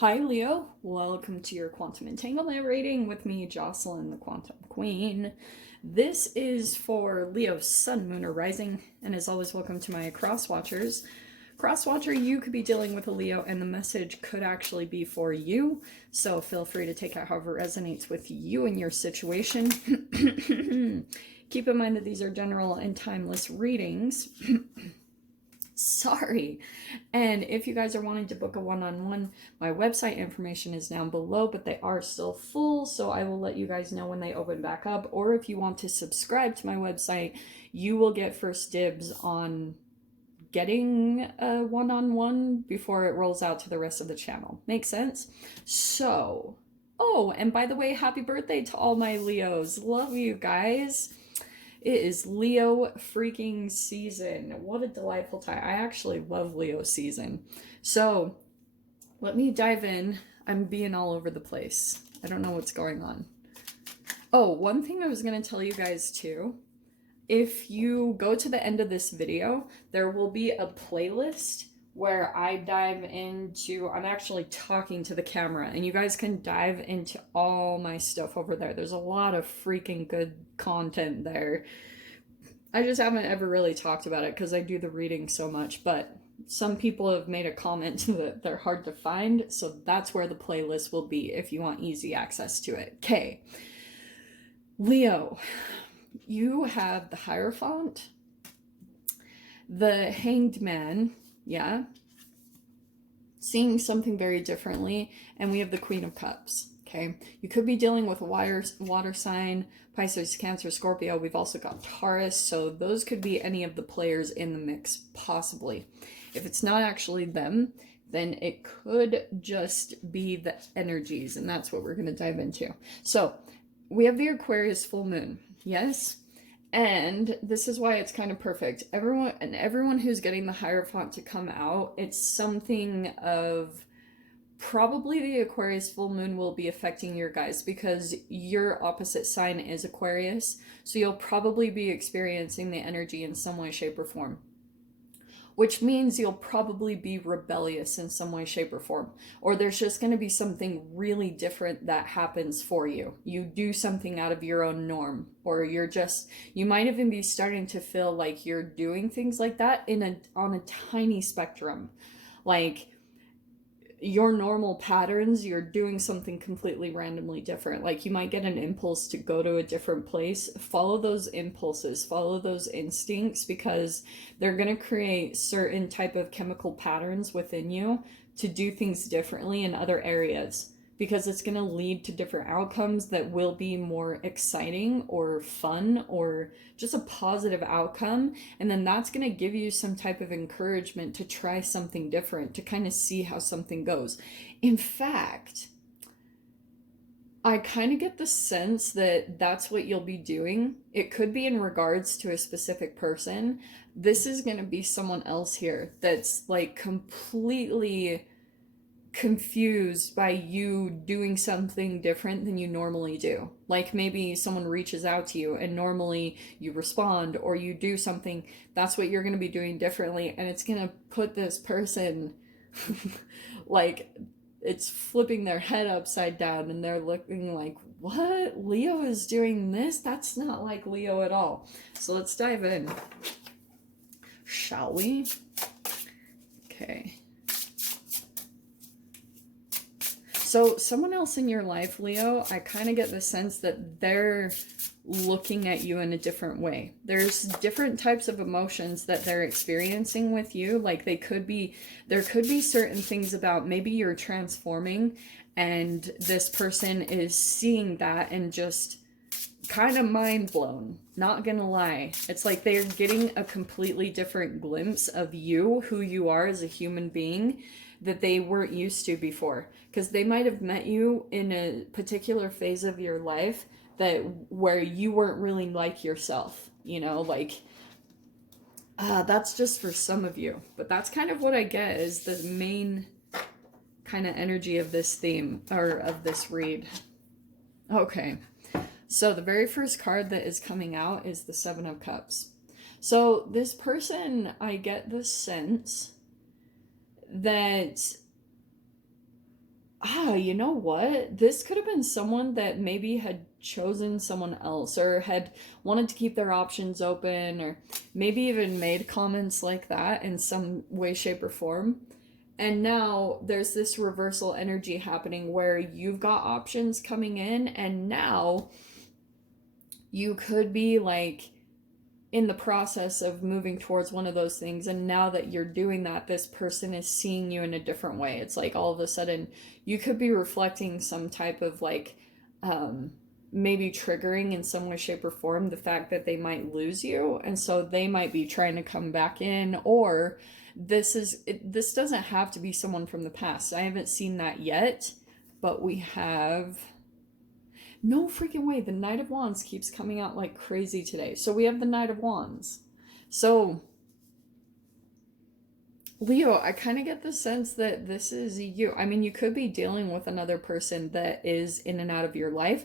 Hi Leo, welcome to your quantum entanglement reading with me, Jocelyn, the Quantum Queen. This is for Leo's Sun, Moon, or Rising, and as always, welcome to my cross watchers. Cross watcher, you could be dealing with a Leo, and the message could actually be for you, so feel free to take it however resonates with you and your situation. Keep in mind that these are general and timeless readings. Sorry. And if you guys are wanting to book a one-on-one, my website information is down below, but they are still full, so I will let you guys know when they open back up. Or if you want to subscribe to my website, you will get first dibs on getting a one-on-one before it rolls out to the rest of the channel. Make sense? So, oh, and by the way, happy birthday to all my Leos. Love you guys. It is Leo freaking season. What a delightful time. I actually love Leo season. So let me dive in. I'm being all over the place. I don't know what's going on. Oh, one thing I was going to tell you guys too. If you go to the end of this video, there will be a playlist where I dive into, I'm actually talking to the camera, and you guys can dive into all my stuff over there. There's a lot of freaking good content there. I just haven't ever really talked about it because I do the reading so much, but some people have made a comment that they're hard to find, so that's where the playlist will be if you want easy access to it. Okay. Leo, you have the Hierophant, the Hanged Man, yeah, seeing something very differently, and we have the Queen of Cups. Okay, you could be dealing with a water sign, Pisces, Cancer, Scorpio. We've also got Taurus, so those could be any of the players in the mix, possibly. If it's not actually them, then it could just be the energies, and that's what we're going to dive into. So we have the Aquarius full moon, yes? And this is why it's kind of perfect. Everyone who's getting the Hierophant to come out, it's something of probably the Aquarius full moon will be affecting your guys because your opposite sign is Aquarius. So you'll probably be experiencing the energy in some way, shape, or form. Which means you'll probably be rebellious in some way, shape, or form. Or there's just going to be something really different that happens for you. You do something out of your own norm. Or you might even be starting to feel like you're doing things like that on a tiny spectrum. Like your normal patterns, you're doing something completely randomly different. Like you might get an impulse to go to a different place. Follow those impulses, follow those instincts, because they're going to create certain type of chemical patterns within you to do things differently in other areas, because it's going to lead to different outcomes that will be more exciting or fun or just a positive outcome. And then that's going to give you some type of encouragement to try something different, to kind of see how something goes. In fact, I kind of get the sense that that's what you'll be doing. It could be in regards to a specific person. This is going to be someone else here that's like completely confused by you doing something different than you normally do. Like maybe someone reaches out to you and normally you respond or you do something. That's what you're going to be doing differently, and it's going to put this person like it's flipping their head upside down and they're looking like, what? Leo is doing this? That's not like Leo at all. So let's dive in, shall we? Okay. So someone else in your life, Leo, I kind of get the sense that they're looking at you in a different way. There's different types of emotions that they're experiencing with you. Like there could be certain things about maybe you're transforming and this person is seeing that and just kind of mind blown. Not gonna lie. It's like they're getting a completely different glimpse of you, who you are as a human being, that they weren't used to before, because they might have met you in a particular phase of your life where you weren't really like yourself, like that's just for some of you, but that's kind of what I get is the main kind of energy of this theme, or of this read. Okay, so the very first card that is coming out is the Seven of Cups. So this person, I get the sense that You know what? This could have been someone that maybe had chosen someone else or had wanted to keep their options open or maybe even made comments like that in some way, shape, or form. And now there's this reversal energy happening where you've got options coming in, and now you could be like in the process of moving towards one of those things, and now that you're doing that, this person is seeing you in a different way. It's like all of a sudden you could be reflecting some type of like maybe triggering in some way, shape, or form the fact that they might lose you, and so they might be trying to come back in. Or this doesn't have to be someone from the past. I haven't seen that yet, but we have no freaking way. The Knight of Wands keeps coming out like crazy today. So we have the Knight of Wands. So, Leo, I kind of get the sense that this is you. I mean, you could be dealing with another person that is in and out of your life.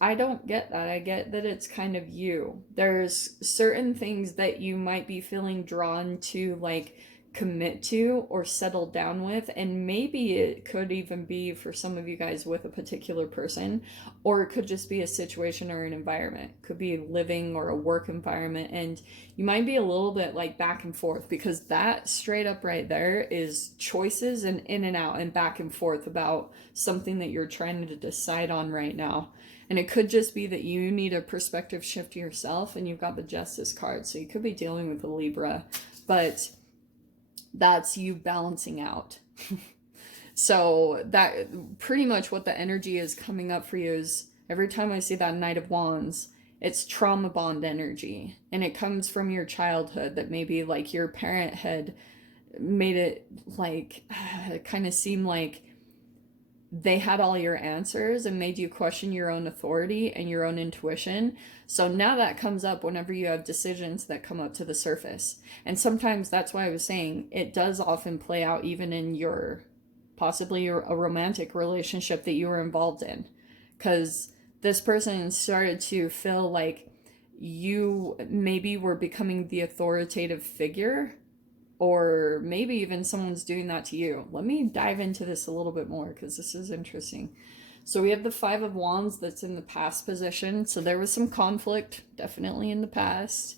I don't get that. I get that it's kind of you. There's certain things that you might be feeling drawn to, like, commit to or settle down with, and maybe it could even be for some of you guys with a particular person, or it could just be a situation or an environment. It could be living or a work environment, and you might be a little bit like back and forth, because that straight up right there is choices and in and out and back and forth about something that you're trying to decide on right now. And it could just be that you need a perspective shift yourself, and you've got the Justice card, so you could be dealing with a Libra, but that's you balancing out. So that pretty much what the energy is coming up for you is, every time I see that Knight of Wands, it's trauma bond energy, and it comes from your childhood, that maybe like your parent had made it like kind of seem like they had all your answers and made you question your own authority and your own intuition. So now that comes up whenever you have decisions that come up to the surface. And sometimes that's why I was saying it does often play out even in your possibly a romantic relationship that you were involved in. Because this person started to feel like you maybe were becoming the authoritative figure, or maybe even someone's doing that to you. Let me dive into this a little bit more, because this is interesting. So we have the Five of Wands that's in the past position. So there was some conflict, definitely in the past.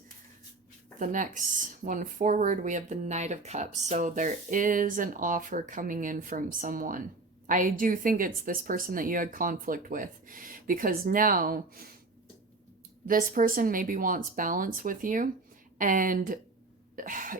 The next one forward, we have the Knight of Cups. So there is an offer coming in from someone. I do think it's this person that you had conflict with, because now this person maybe wants balance with you, and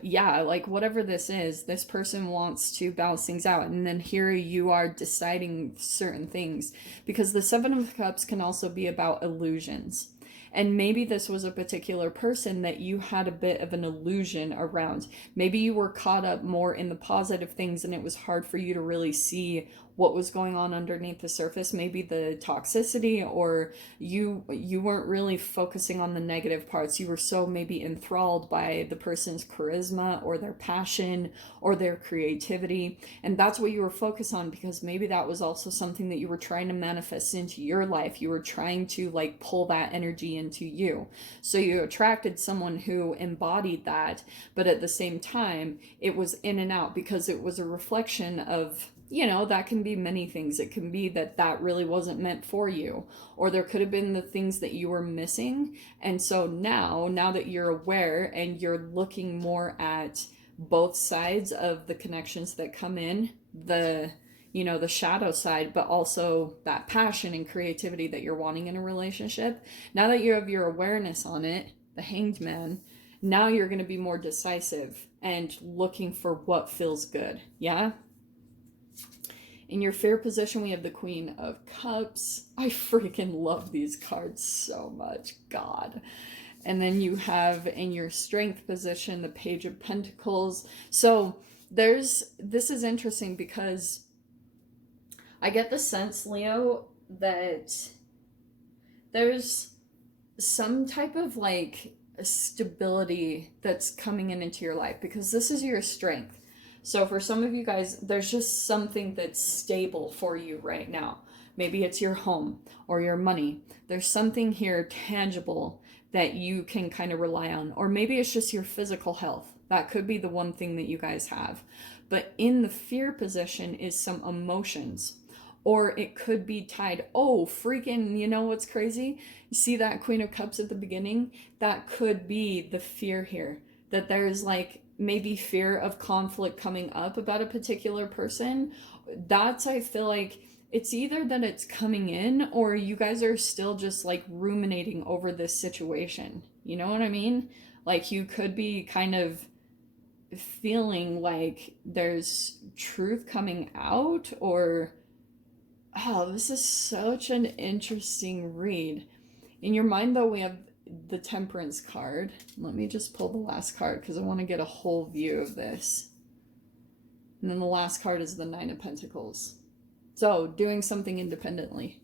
yeah, like whatever this is, this person wants to balance things out, and then here you are deciding certain things, because the Seven of Cups can also be about illusions. And maybe this was a particular person that you had a bit of an illusion around. Maybe you were caught up more in the positive things, and it was hard for you to really see what was going on underneath the surface. Maybe the toxicity, or you weren't really focusing on the negative parts. You were so maybe enthralled by the person's charisma or their passion or their creativity, and that's what you were focused on, because maybe that was also something that you were trying to manifest into your life. You were trying to like pull that energy into you, so you attracted someone who embodied that, but at the same time it was in and out, because it was a reflection of, you know, that can be many things. It can be that that really wasn't meant for you, or there could have been the things that you were missing. And so now that you're aware and you're looking more at both sides of the connections that come in, the, you know, the shadow side, but also that passion and creativity that you're wanting in a relationship, now that you have your awareness on it, the Hanged Man, now you're going to be more decisive and looking for what feels good. Yeah. In your Fear position, we have the Queen of Cups. I freaking love these cards so much. God. And then you have in your Strength position, the Page of Pentacles. So this is interesting, because I get the sense, Leo, that there's some type of like stability that's coming into your life, because this is your Strength. So for some of you guys, there's just something that's stable for you right now. Maybe it's your home or your money. There's something here tangible that you can kind of rely on. Or maybe it's just your physical health. That could be the one thing that you guys have. But in the Fear position is some emotions, Or it could be tied. Oh, freaking, you know what's crazy? You see that Queen of Cups at the beginning? That could be the fear here. That there's like maybe fear of conflict coming up about a particular person. That's, I feel like, it's either that it's coming in or you guys are still just like ruminating over this situation. You know what I mean? Like you could be kind of feeling like there's truth coming out, or oh, this is such an interesting read. In your mind, though, we have the Temperance card. Let me just pull the last card because I want to get a whole view of this. And then the last card is the Nine of Pentacles. So, doing something independently.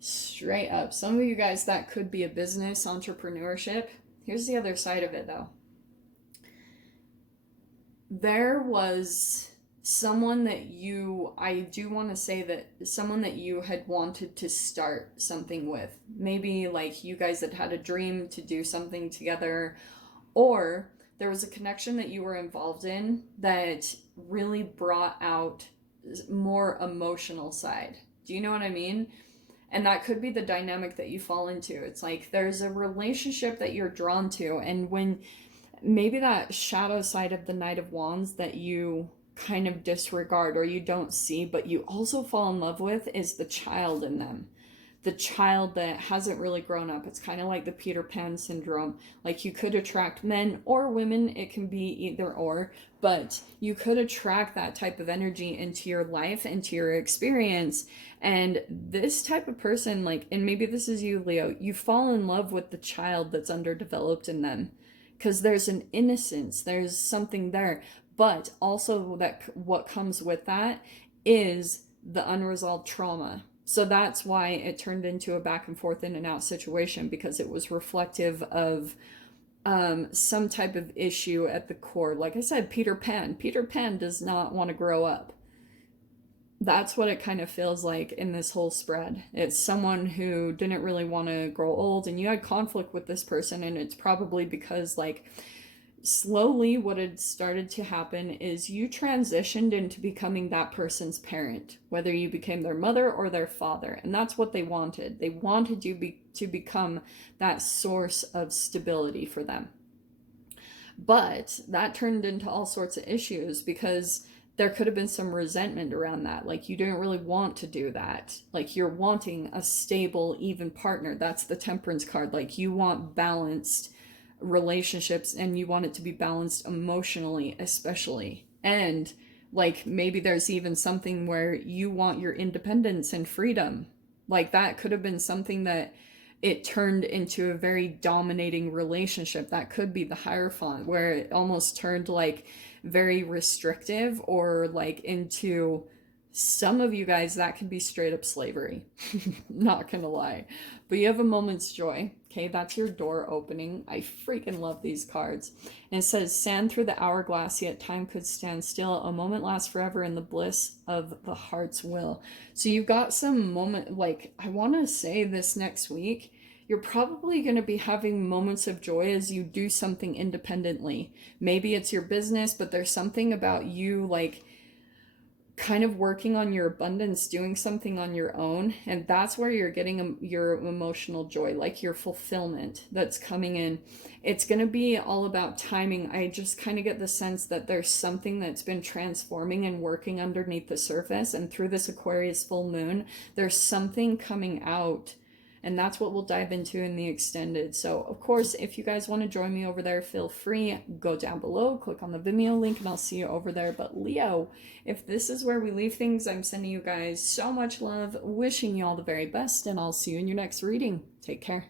Straight up. Some of you guys, that could be a business, entrepreneurship. Here's the other side of it, though. There was someone that you, I do want to say that someone that you had wanted to start something with. Maybe like you guys had a dream to do something together, or there was a connection that you were involved in that really brought out more emotional side. Do you know what I mean? And that could be the dynamic that you fall into. It's like there's a relationship that you're drawn to, and when maybe that shadow side of the Knight of Wands that you kind of disregard or you don't see, but you also fall in love with, is the child in them. The child that hasn't really grown up. It's kind of like the Peter Pan syndrome. Like you could attract men or women, it can be either or, but you could attract that type of energy into your life, into your experience. And this type of person, like, and maybe this is you, Leo, you fall in love with the child that's underdeveloped in them. Because there's an innocence, there's something there. But also that what comes with that is the unresolved trauma. So that's why it turned into a back and forth, in and out situation, because it was reflective of some type of issue at the core. Like I said, Peter Pan does not want to grow up. That's what it kind of feels like in this whole spread. It's someone who didn't really want to grow old, and you had conflict with this person, and it's probably because, like, slowly what had started to happen is you transitioned into becoming that person's parent, whether you became their mother or their father, and that's what they wanted. They wanted you to become that source of stability for them. But that turned into all sorts of issues because there could have been some resentment around that. Like, you didn't really want to do that. Like, you're wanting a stable, even partner. That's the Temperance card. Like, you want balanced relationships, and you want it to be balanced emotionally, especially. And, like, maybe there's even something where you want your independence and freedom. Like, that could have been something that it turned into a very dominating relationship. That could be the Hierophant, where it almost turned, like, very restrictive, or like into, some of you guys, that can be straight up slavery. Not gonna lie. But you have a moment's joy. Okay, that's your door opening. I freaking love these cards. And it says, sand through the hourglass, yet time could stand still. A moment lasts forever in the bliss of the heart's will. So you've got some moment, like, I want to say this next week, you're probably going to be having moments of joy as you do something independently. Maybe it's your business, but there's something about you, like, kind of working on your abundance, doing something on your own, and that's where you're getting your emotional joy, like your fulfillment that's coming in. It's going to be all about timing. I just kind of get the sense that there's something that's been transforming and working underneath the surface, and through this Aquarius full moon, there's something coming out. And that's what we'll dive into in the extended. So, of course, if you guys want to join me over there, feel free. Go down below, click on the Vimeo link, and I'll see you over there. But Leo, if this is where we leave things, I'm sending you guys so much love, wishing you all the very best, and I'll see you in your next reading. Take care.